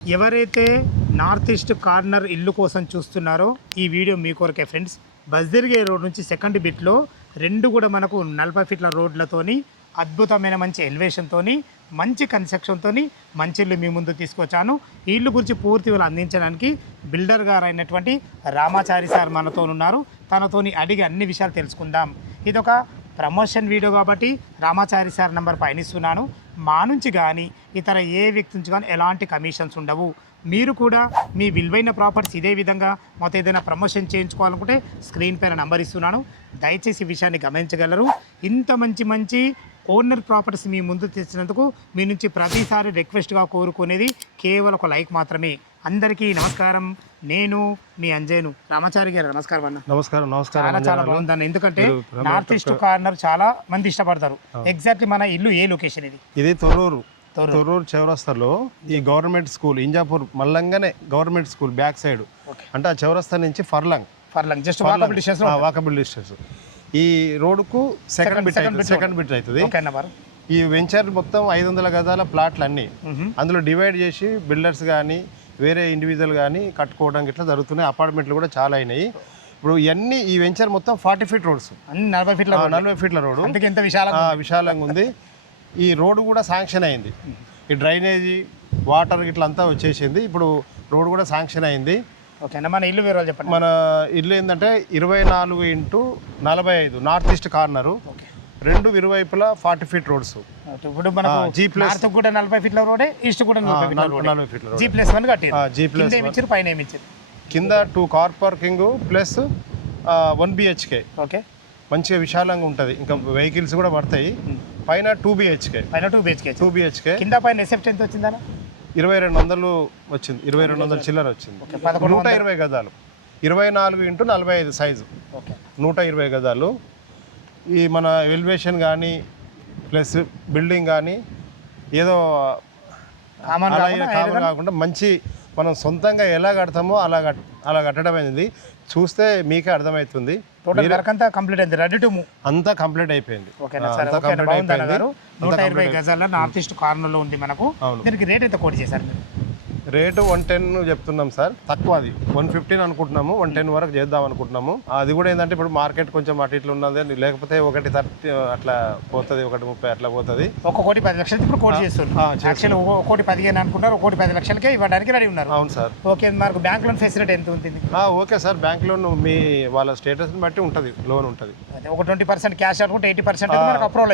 ఎవరైతే north east corner ఇల్లు కోసం చూస్తున్నారో ఈ వీడియో మీ కొరకే ఫ్రెండ్స్. బస్దిర్గే రోడ్ నుంచి సెకండ్ బిట్లో రెండు కూడా మనకు 40 ఫీట్ల రోడ్లతోని అద్భుతమైన మంచి ఎలివేషన్తోని మంచి కన్స్ట్రక్షన్తోని మంచి ఇల్లు మీ ముందు తీసుకొచ్చాను. ఈ ఇల్లు గురించి పూర్తి వివరాలు అందించడానికి బిల్డర్ గారు అయినటువంటి రామాచారి సార్ మనతో ఉన్నారు. తనతోని అడిగి అన్ని విషయాలు తెలుసుకుందాం. ఇదొక ప్రమోషన్ వీడియో కాబట్టి రామాచారి సార్ నెంబర్ పైన ఇస్తున్నాను. మా నుంచి కానీ ఇతర ఏ వ్యక్తి నుంచి కానీ ఎలాంటి కమిషన్స్ ఉండవు. మీరు కూడా మీ విలువైన ప్రాపర్టీస్ ఇదే విధంగా మొత్తం ఏదైనా ప్రమోషన్ చేయించుకోవాలనుకుంటే స్క్రీన్ పైన నంబర్ ఇస్తున్నాను. దయచేసి ఈ విషయాన్ని గమనించగలరు. ఇంత మంచి ఓనర్ ప్రాపర్టీస్ మీ ముందు తెచ్చినందుకు మీ నుంచి ప్రతిసారి రిక్వెస్ట్గా కోరుకునేది కేవలం ఒక లైక్ మాత్రమే. అందరికీ నమస్కారం. నేను మీ అంజయ్యను. రామాచారి గారు నమస్కారం అన్న. నమస్కారం. చాలా బాగుందన్న. ఎందుకంటే నార్త్ ఈస్ట్ కార్నర్ చాలా మంది ఇష్టపడతారు. ఎగ్జాక్ట్లీ మన ఇల్లు ఏ లొకేషన్ ఇది తొర్రూరు చౌరస్తాలో ఈ గవర్నమెంట్ స్కూల్ ఇంజాపూర్ మల్లంగానే గవర్నమెంట్ స్కూల్ బ్యాక్ సైడ్ అంటే ఆ చౌరస్తా నుంచి ఫర్లంగ్ జస్ట్ వాకబుల్ డిస్టెన్స్. ఈ రోడ్కు సెకండ్ బిట్ అవుతుంది. ఈ వెంచర్ మొత్తం 500 గజాల ప్లాట్లు అన్నీ అందులో డివైడ్ చేసి బిల్డర్స్ కానీ వేరే ఇండివిజువల్ కానీ కట్టుకోవడానికి ఇట్లా జరుగుతున్నాయి. అపార్ట్మెంట్లు కూడా చాలా అయినాయి. ఇప్పుడు ఇవన్నీ ఈ వెంచర్ మొత్తం 40 ఫీట్ రోడ్స్, 40 ఫీట్ల రోడ్డు, ఎంత విశాలంగా ఉంది. ఈ రోడ్డు కూడా శాంక్షన్ అయింది. ఈ డ్రైనేజీ వాటర్ ఇట్లా అంతా వచ్చేసింది. ఇప్పుడు రోడ్డు కూడా శాంక్షన్ అయింది. మన ఇల్లు వివరాలు చెప్పండి. మన ఇల్లు ఏంటంటే 24x45 నార్త్ ఈస్ట్ కార్నరు, రెండు ఇరువైపులా 40 ఫీట్ రోడ్స్. ఇప్పుడు మనకు G+ కూడా 40 ఫీట్ల రోడ్, ఈస్ట్ కూడా 40 ఫీట్ల రోడ్. G+1 కట్టారు. G+1 ఏమి ఇచ్చారు, పైన ఏమి ఇచ్చారు? కింద 2 car parking plus 1 BHK. Okay, మంచిగా విశాలంగా ఉంటుంది. ఇంకా వెహికల్స్ కూడా పడతాయి. పైన 2 BHK. కింద పైన ఎసెప్ట్ ఎంత వచ్చిందా? 2200 వచ్చింది. 2200 చిల్లర వచ్చింది. 120 గజాలు, 24x45 సైజు, 120 గజాలు. ఈ మన ఎలివేషన్ కానీ ప్లస్ బిల్డింగ్ కానీ ఏదో కాకుండా మంచి మనం సొంతంగా ఎలా కడతామో అలా కట్టడం అయింది. చూస్తే మీకే అర్థమవుతుంది. అంతా కంప్లీట్ అయిపోయింది. 120 గజాల నార్త్ ఈస్ట్ కార్నర్ లో ఉంది మనకు. దీనికి రేట్ ఎంత కోట్ చేశారు? రేటు 110 చెప్తున్నాం సార్. తక్కువ, అది 115 అనుకుంటున్నాము. 110 వరకు చేద్దాం అనుకుంటున్నాము. అది కూడా ఏంటంటే ఇప్పుడు మార్కెట్ కొంచెం అటు ఇట్లా ఉన్నది. లేకపోతే 130 అట్లా పోతుంది, 130 అట్లా పోతుంది. 1,10,00,000 ఇప్పుడు కోట్ చేస్తున్నారు. 1,15,000 అనుకుంటారు. 1,10,00,000కే ఇవ్వడానికి రెడీ ఉన్నారు. అవును సార్. ఓకే, మనకు బ్యాంక్ లోన్ ఫెసిలిటీ ఎంత ఉంటుంది? ఓకే సార్, బ్యాంక్ లోన్ మీ వాళ్ళ స్టేటస్ బట్టి ఉంటుంది, లోన్ ఉంటుంది. ఒక 20% క్యాష్ అనుకుంటే 80% మనకు అప్రూవల్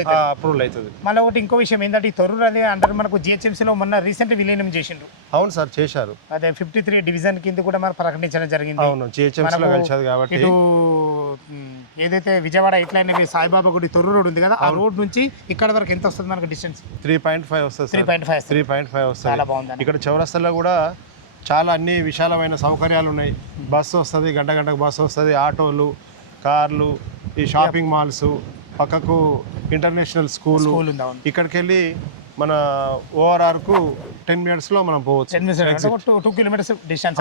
అవుతుంది. మళ్ళీ ఒకటి ఇంకో విషయం ఏంటంటే ఈ తొర్రూరు అది అంటారు మనకు GHMCలో మొన్న రీసెంట్ విలీనం చేసిండ్రు. అవును సార్, చేశారు. అదే 53 డివిజన్ కింద కూడా మనకు ప్రకటించడం జరిగింది. అవును, GHMCలో కలిసారు కాబట్టి. ఇటు ఏదైతే విజయవాడ ఇట్లైన సాయిబాబా గుడి తొర్రూరు రోడ్ ఉంది కదా, ఆ రోడ్ నుంచి ఇక్కడ వరకు ఎంత వస్తుంది మనకు డిస్టెన్స్? 3.5 వస్తుంది. 3.5 వస్తుంది. చాలా బాగుంది. ఇక్కడ చౌరస్తాలో కూడా చాలా అన్ని విశాలమైన సౌకర్యాలు ఉన్నాయి. బస్సు వస్తుంది, గంటకు బస్సు వస్తుంది, ఆటోలు, కార్లు, ఈ షాపింగ్ మాల్స్, పక్కకు ఇంటర్నేషనల్ స్కూల్. ఇక్కడికి వెళ్ళి మన ORRకు 10 minutesలో మనం పోవచ్చు. 2 kilometers డిస్టెన్స్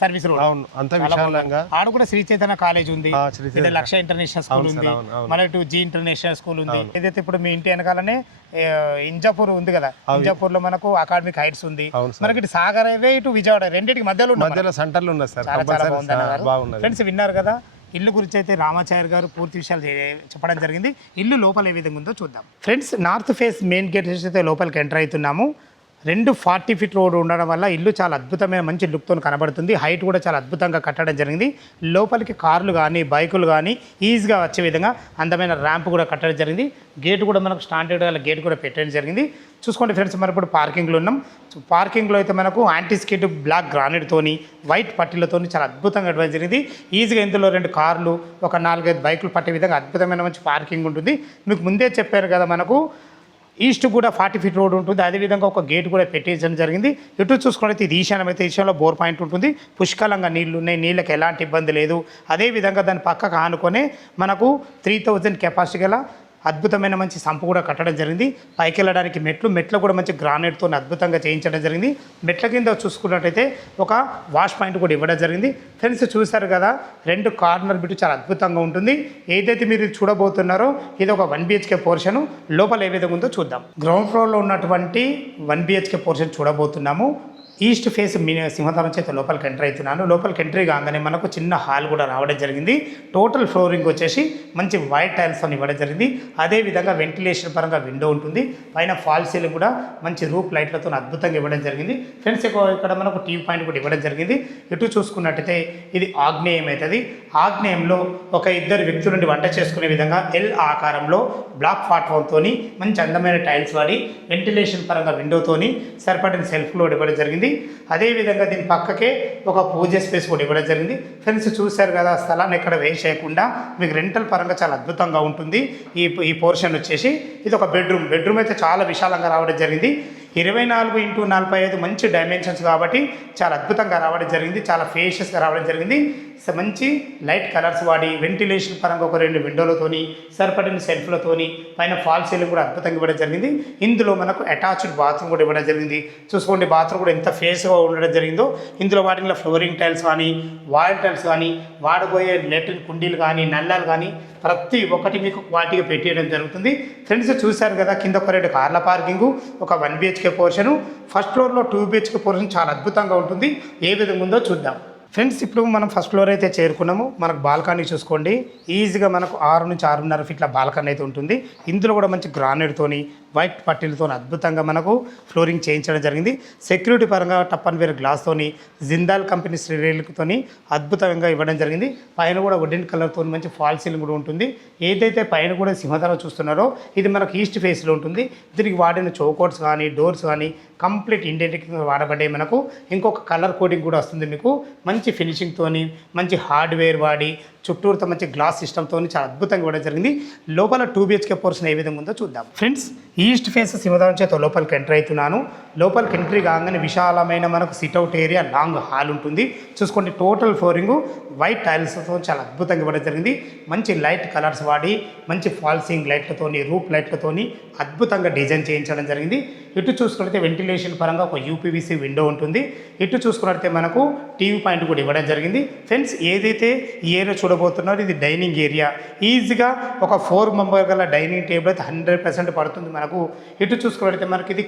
సర్వీస్ రోడ్. అవును, అంత విశాలంగా. ఆడ కూడా శ్రీ చైతన్య కాలేజ్ ఉంది, లక్ష ఇంటర్నేషనల్ స్కూల్ ఉంది, మళ్ళీ ఇటు G ఇంటర్నేషనల్ స్కూల్ ఉంది. ఏదైతే ఇప్పుడు మీ ఇంటి వెనకాలనే ఇంజాపూర్ ఉంది కదా, ఇంజాపూర్ లో మనకు అకాడమిక్ హైట్స్ ఉంది. మనకి ఇటు సాగర్ హైవే, ఇటు విజయవాడ రెండింటికి మధ్యలో సెంటర్లు ఉన్నాయి సార్. చాలా బాగుంది. ఫ్రెండ్స్ విన్నారు కదా, ఇల్లు గురించి అయితే రామాచారి గారు పూర్తి విషయాలు చెప్పడం జరిగింది. ఇల్లు లోపల ఏ విధంగా ఉందో చూద్దాం. Friends, north face main gate అయితే లోపలికి ఎంటర్ అవుతున్నాము. 40 ఫీట్ రోడ్ ఉండడం వల్ల ఇల్లు చాలా అద్భుతమైన మంచి లుక్తో కనబడుతుంది. హైట్ కూడా చాలా అద్భుతంగా కట్టడం జరిగింది. లోపలికి కార్లు కానీ బైకులు కానీ ఈజీగా వచ్చే విధంగా అందమైన ర్యాంప్ కూడా కట్టడం జరిగింది. గేట్ కూడా మనకు స్టాండర్డ్ గేట్ కూడా పెట్టడం జరిగింది. చూసుకోండి ఫ్రెండ్స్, మనం ఇప్పుడు పార్కింగ్లో ఉన్నాం. పార్కింగ్లో అయితే మనకు యాంటీస్కేట్ బ్లాక్ గ్రానైట్తోని వైట్ పట్టీలతో చాలా అద్భుతంగా ఇవ్వడం జరిగింది. ఈజీగా ఇందులో 2 కార్లు, ఒక 4-5 బైకులు పట్టే విధంగా అద్భుతమైన మంచి పార్కింగ్ ఉంటుంది. మీకు ముందే చెప్పారు కదా, మనకు ఈస్ట్ కూడా 40 ఫీట్ రోడ్ ఉంటుంది. అదేవిధంగా ఒక గేట్ కూడా పెట్టేయడం జరిగింది. ఇటు చూసుకున్నట్లయితే ఇది ఈశాన్యం అయితే ఈశాన్యంలో బోర్ పాయింట్ ఉంటుంది. పుష్కలంగా నీళ్లు ఉన్నాయి, నీళ్ళకి ఎలాంటి ఇబ్బంది లేదు. అదేవిధంగా దాని పక్కకు ఆనుకొనే మనకు 3000 కెపాసిటీ గల అద్భుతమైన మంచి సంపు కూడా కట్టడం జరిగింది. పైకి వెళ్ళడానికి మెట్లు కూడా మంచి గ్రానైట్తో అద్భుతంగా చేయించడం జరిగింది. మెట్ల కింద చూసుకున్నట్టయితే ఒక వాష్ పాయింట్ కూడా ఇవ్వడం జరిగింది. ఫ్రెండ్స్ చూశారు కదా, 2 కార్నర్ బిట్ చాలా అద్భుతంగా ఉంటుంది. ఏదైతే మీరు చూడబోతున్నారో ఇది ఒక 1 BHK పోర్షన్. లోపల ఏ విధంగా ఉందో చూద్దాం. గ్రౌండ్ ఫ్లోర్లో ఉన్నటువంటి 1 BHK పోర్షన్ చూడబోతున్నాము. ఈస్ట్ ఫేస్ సింహద్వారం చేత లోపలికి ఎంటర్ అవుతున్నాను. లోపలికి ఎంట్రీ కాగానే మనకు చిన్న హాల్ కూడా రావడం జరిగింది. టోటల్ ఫ్లోరింగ్ వచ్చేసి మంచి వైట్ టైల్స్తో ఇవ్వడం జరిగింది. అదేవిధంగా వెంటిలేషన్ పరంగా విండో ఉంటుంది. పైన ఫాల్ సీలింగ్ కూడా మంచి రూప్ లైట్లతో అద్భుతంగా ఇవ్వడం జరిగింది. ఫ్రెండ్స్ ఇక్కడ మనకు టీవీ పాయింట్ కూడా ఇవ్వడం జరిగింది. ఇటు చూసుకున్నట్టయితే ఇది ఆగ్నేయం అవుతుంది. ఆగ్నేయంలో ఒక 2 వ్యక్తుల నుండి వంట చేసుకునే విధంగా ఎల్ ఆకారంలో బ్లాక్ ప్లాట్ఫామ్తో మంచి అందమైన టైల్స్ వాడి వెంటిలేషన్ పరంగా విండోతోని సరిపడిన సెల్ఫ్ లోడ్ ఇవ్వడం జరిగింది. అదేవిధంగా దీని పక్కకే ఒక పూజ స్పేస్ కూడా ఇవ్వడం జరిగింది. ఫ్రెండ్స్ చూశారు కదా, స్థలాన్ని ఎక్కడ వేస్ట్ చేయకుండా మీకు రెంటల్ పరంగా చాలా అద్భుతంగా ఉంటుంది. ఈ పోర్షన్ వచ్చేసి ఇది ఒక బెడ్రూమ్ అయితే చాలా విశాలంగా రావడం జరిగింది. 24x45 మంచి డైమెన్షన్స్ కాబట్టి చాలా అద్భుతంగా రావడం జరిగింది. చాలా ఫేషియస్గా రావడం జరిగింది. మంచి లైట్ కలర్స్ వాడి వెంటిలేషన్ పరంగా ఒక 2 విండోలతోని సరిపడిన సెల్ఫ్లతోని పైన ఫాల్ సీలింగ్ కూడా అద్భుతంగా ఇవ్వడం జరిగింది. ఇందులో మనకు అటాచ్డ్ బాత్రూమ్ కూడా ఇవ్వడం జరిగింది. చూసుకోండి, బాత్రూమ్ కూడా ఎంత ఫేస్గా ఉండడం జరిగిందో. ఇందులో వాటిలో ఫ్లోరింగ్ టైల్స్ కానీ వాల్ టైల్స్ కానీ వాడబోయే లెట్రిన్ కుండీలు కానీ నల్లాలు కానీ ప్రతి ఒక్కటి మీకు క్వాలిటీగా పెట్టేయడం జరుగుతుంది. ఫ్రెండ్స్ చూశారు కదా, కింద ఒక 2 కార్ల పార్కింగు, ఒక 1 BHK పోర్షను, ఫస్ట్ ఫ్లోర్లో 2 BHK పోర్షన్ చాలా అద్భుతంగా ఉంటుంది. ఏ విధంగా ఉందో చూద్దాం. ఫ్రెండ్స్ ఇప్పుడు మనం ఫస్ట్ ఫ్లోర్ అయితే చేరుకున్నాము. మనకు బాల్కనీ చూసుకోండి, ఈజీగా మనకు 6 నుంచి 6.5 ఫీట్ల బాల్కనీ అయితే ఉంటుంది. ఇందులో కూడా మంచి గ్రానైట్తోని వైట్ పట్టీలతో అద్భుతంగా మనకు ఫ్లోరింగ్ చేయించడం జరిగింది. సెక్యూరిటీ పరంగా టప్ అండ్ వేర్ గ్లాస్తోని జిందాల్ కంపెనీ శ్రీరేలుతోని అద్భుతంగా ఇవ్వడం జరిగింది. పైన కూడా వుడెన్ కలర్తో మంచి ఫాల్ సీలింగ్ కూడా ఉంటుంది. ఏదైతే పైన కూడా సింహద్వారం చూస్తున్నారో ఇది మనకు ఈస్ట్ ఫేస్లో ఉంటుంది. దీనికి వాడిన చౌకోట్స్ కానీ డోర్స్ కానీ కంప్లీట్ ఇండియన్ వాడబడే మనకు ఇంకొక కలర్ కోడింగ్ కూడా వస్తుంది. మీకు మంచి ఫినిషింగ్తోని మంచి హార్డ్వేర్ వాడి చుట్టూరుతో మంచి గ్లాస్ సిస్టమ్తో చాలా అద్భుతంగా ఇవ్వడం జరిగింది. లోపల 2 BHK పోర్షన్ ఏ విధంగా ఉందో చూద్దాం. ఫ్రెండ్స్ ఈస్ట్ ఫేస్ సింహద్వారం చేత లోపలికి ఎంటర్ అవుతున్నాను. లోపలికి ఎంట్రీ కాగానే విశాలమైన మనకు సిట్అవుట్ ఏరియా లాంగ్ హాల్ ఉంటుంది. చూసుకోండి, టోటల్ ఫ్లోరింగ్ వైట్ టైల్స్తో చాలా అద్భుతంగా ఇవ్వడం జరిగింది. మంచి లైట్ కలర్స్ వాడి మంచి ఫాల్సింగ్ లైట్లతోని రూప్ లైట్లతోని అద్భుతంగా డిజైన్ చేయించడం జరిగింది. ఇటు చూసుకుంటే వెంటిలేషన్ పరంగా ఒక UPVC విండో ఉంటుంది. ఇటు చూసుకున్నట్లయితే మనకు టీవీ పాయింట్ కూడా ఇవ్వడం జరిగింది. ఫ్రెండ్స్ ఏదైతే ఈ ఏరియా చూడబోతున్నారో ఇది డైనింగ్ ఏరియా. ఈజీగా ఒక 4 మెంబర్ గల డైనింగ్ టేబుల్ అయితే 100% పడుతుంది మనకు. ఇటు చూసుకున్నట్లయితే మనకి ఇది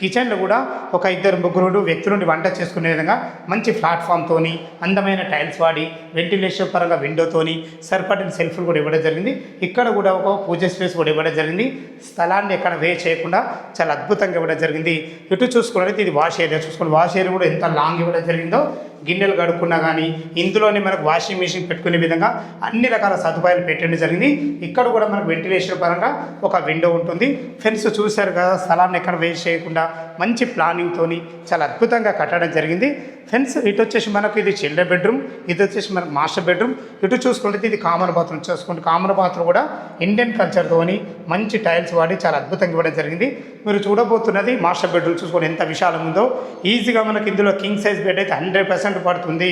కిచెన్లో కూడా ఒక 2-3 వ్యక్తుల నుండి వంట చేసుకునే విధంగా మంచి ప్లాట్ఫామ్తోని అందమైన టైల్స్ వాడి వెంటిలేషన్ పరంగా విండోతోని సరిపడిన సెల్ఫ్లు కూడా ఇవ్వడం జరిగింది. ఇక్కడ కూడా ఒక పూజ స్పేస్ కూడా ఇవ్వడం జరిగింది. స్థలాన్ని ఎక్కడ వేస్ట్ చేయకుండా చాలా అద్భుతంగా ఇవ్వడం జరిగింది. ఇటు చూసుకున్నట్లయితే ఇది వాష్ ఏరియా. చూసుకోండి, వాష్ ఏరియా కూడా ఎంత లాంగ్ ఇవ్వడం జరిగిందో. గిన్నెలు కడుక్కున్నా కానీ ఇందులోనే మనకు వాషింగ్ మిషన్ పెట్టుకునే విధంగా అన్ని రకాల సదుపాయాలు పెట్టడం జరిగింది. ఇక్కడ కూడా మనకు వెంటిలేషన్ పరంగా ఒక విండో ఉంటుంది. ఫ్రెండ్స్ చూశారు కదా, స్థలాన్ని ఎక్కడ వేస్ట్ చేయకుండా మంచి ప్లానింగ్తోని చాలా అద్భుతంగా కట్టడం జరిగింది. ఫ్రెండ్స్ ఇటు వచ్చేసి మనకు ఇది చిల్డ్రన్ బెడ్రూమ్, ఇది వచ్చేసి మనకు మాస్టర్ బెడ్రూమ్. ఇటు చూసుకుంటే ఇది కామన్ బాత్రూమ్. చూసుకోండి, కామన్ బాత్రూమ్ కూడా ఇండియన్ కల్చర్తోని మంచి టైల్స్ వాడి చాలా అద్భుతంగా ఇవ్వడం జరిగింది. మీరు చూడబోతున్నది మాస్టర్ బెడ్రూమ్. చూసుకోండి ఎంత విశాలం ఉందో. ఈజీగా మనకి ఇందులో కింగ్ సైజ్ బెడ్ అయితే 100% పడుతుంది.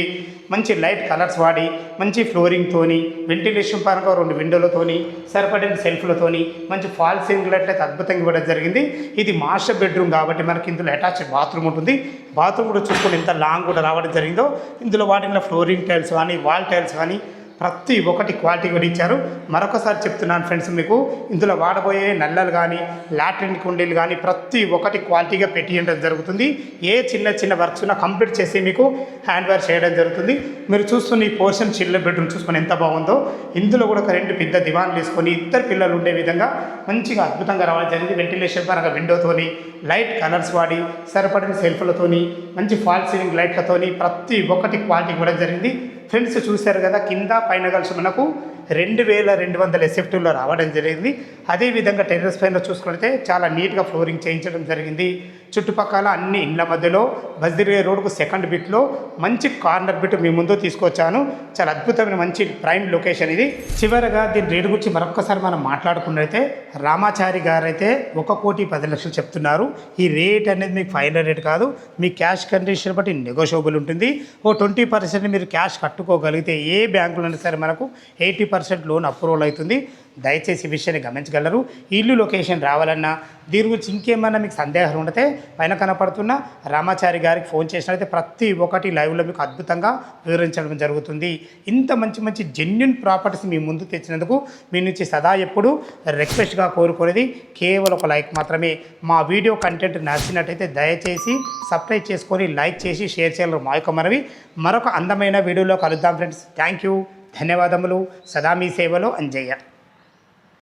మంచి లైట్ కలర్స్ వాడి మంచి ఫ్లోరింగ్తోని వెంటిలేషన్ పరంగా 2 విండోలతోని సరిపడిన సెల్ఫ్లతోని మంచి ఫాల్ సీలింగ్ లైట్ అయితే అద్భుతంగా ఇవ్వడం జరిగింది. ఇది మాస్టర్ బెడ్రూమ్ కాబట్టి మనకి ఇందులో అటాచ్డ్ బాత్రూమ్ ఉంటుంది. బాత్రూమ్ కూడా చూసుకొని ఎంత లాంగ్ కూడా రావడం జరిగిందో. ఇందులో వాడిన ఫ్లోరింగ్ టైల్స్ కానీ వాల్ టైల్స్ కానీ ప్రతి ఒక్కటి క్వాలిటీ కూడా ఇచ్చారు. మరొకసారి చెప్తున్నాను ఫ్రెండ్స్, మీకు ఇందులో వాడబోయే నల్లలు కానీ లాట్రిన్ కుండీలు కానీ ప్రతి ఒక్కటి క్వాలిటీగా పెట్టియడం జరుగుతుంది. ఏ చిన్న వర్క్స్ ఉన్నా కంప్లీట్ చేసి మీకు హ్యాండ్ వాష్ చేయడం జరుగుతుంది. మీరు చూస్తున్న ఈ పోర్షన్ చిల్డ్రన్ బెడ్రూమ్ చూసుకొని ఎంత బాగుందో. ఇందులో కూడా ఒక 2 పెద్ద దివాన్లు వేసుకొని 2 పిల్లలు ఉండే విధంగా మంచిగా అద్భుతంగా రావడం జరిగింది. వెంటిలేషన్ పరంగా విండోతోని లైట్ కలర్స్ వాడి సరిపడిన సెల్ఫ్లతోని మంచి ఫాల్ సీలింగ్ లైట్లతోని ప్రతి ఒక్కటి క్వాలిటీ కూడా జరిగింది. ఫ్రెండ్స్ చూశారు కదా, కింద పైన కలిసి మనకు 2200 SFTలో రావడం జరిగింది. అదేవిధంగా టెర్రస్ పైన చూసుకుంటే చాలా నీట్గా ఫ్లోరింగ్ చేయించడం జరిగింది. చుట్టుపక్కల అన్ని ఇండ్ల మధ్యలో బస్దిరిగే రోడ్కు సెకండ్ బిట్లో మంచి కార్నర్ బిట్ మీ ముందు తీసుకొచ్చాను. చాలా అద్భుతమైన మంచి ప్రైమ్ లొకేషన్ ఇది. చివరగా దీని రేటు గురించి మరొకసారి మనం మాట్లాడుకున్నట్లయితే రామాచారి గారు అయితే 1,10,00,000 చెప్తున్నారు. ఈ రేట్ అనేది మీకు ఫైనల్ రేట్ కాదు, మీ క్యాష్ కండిషన్ బట్టి నెగోషియబుల్ ఉంటుంది. 20% మీరు క్యాష్ కట్టుకోగలిగితే ఏ బ్యాంకులో అయినా సరే మనకు 80% 90% లోన్ అప్రూవల్ అవుతుంది. దయచేసి ఈ విషయాన్ని గమనించగలరు. ఈ ఇల్లు లొకేషన్ రావాలన్నా దీని గురించి ఇంకేమన్నా మీకు సందేహాలు ఉంటే పైన కనపడుతున్న రామాచారి గారికి ఫోన్ చేసినట్లయితే ప్రతి ఒక్కటి లైవ్లో మీకు అద్భుతంగా వివరించడం జరుగుతుంది. ఇంత మంచి మంచి జెన్యున్ ప్రాపర్టీస్ మీ ముందు తెచ్చినందుకు మీ నుంచి సదా ఎప్పుడు రిక్వెస్ట్గా కోరుకునేది కేవలం ఒక లైక్ మాత్రమే. మా వీడియో కంటెంట్ నచ్చినట్టయితే దయచేసి సబ్స్క్రైబ్ చేసుకొని లైక్ చేసి షేర్ చేయాలి మా యొక్క మనవి. మరొక అందమైన వీడియోలో కలుద్దాం ఫ్రెండ్స్. థ్యాంక్ యూ, ధన్యవాదములు. సదా మీ సేవలో అంజయ్య.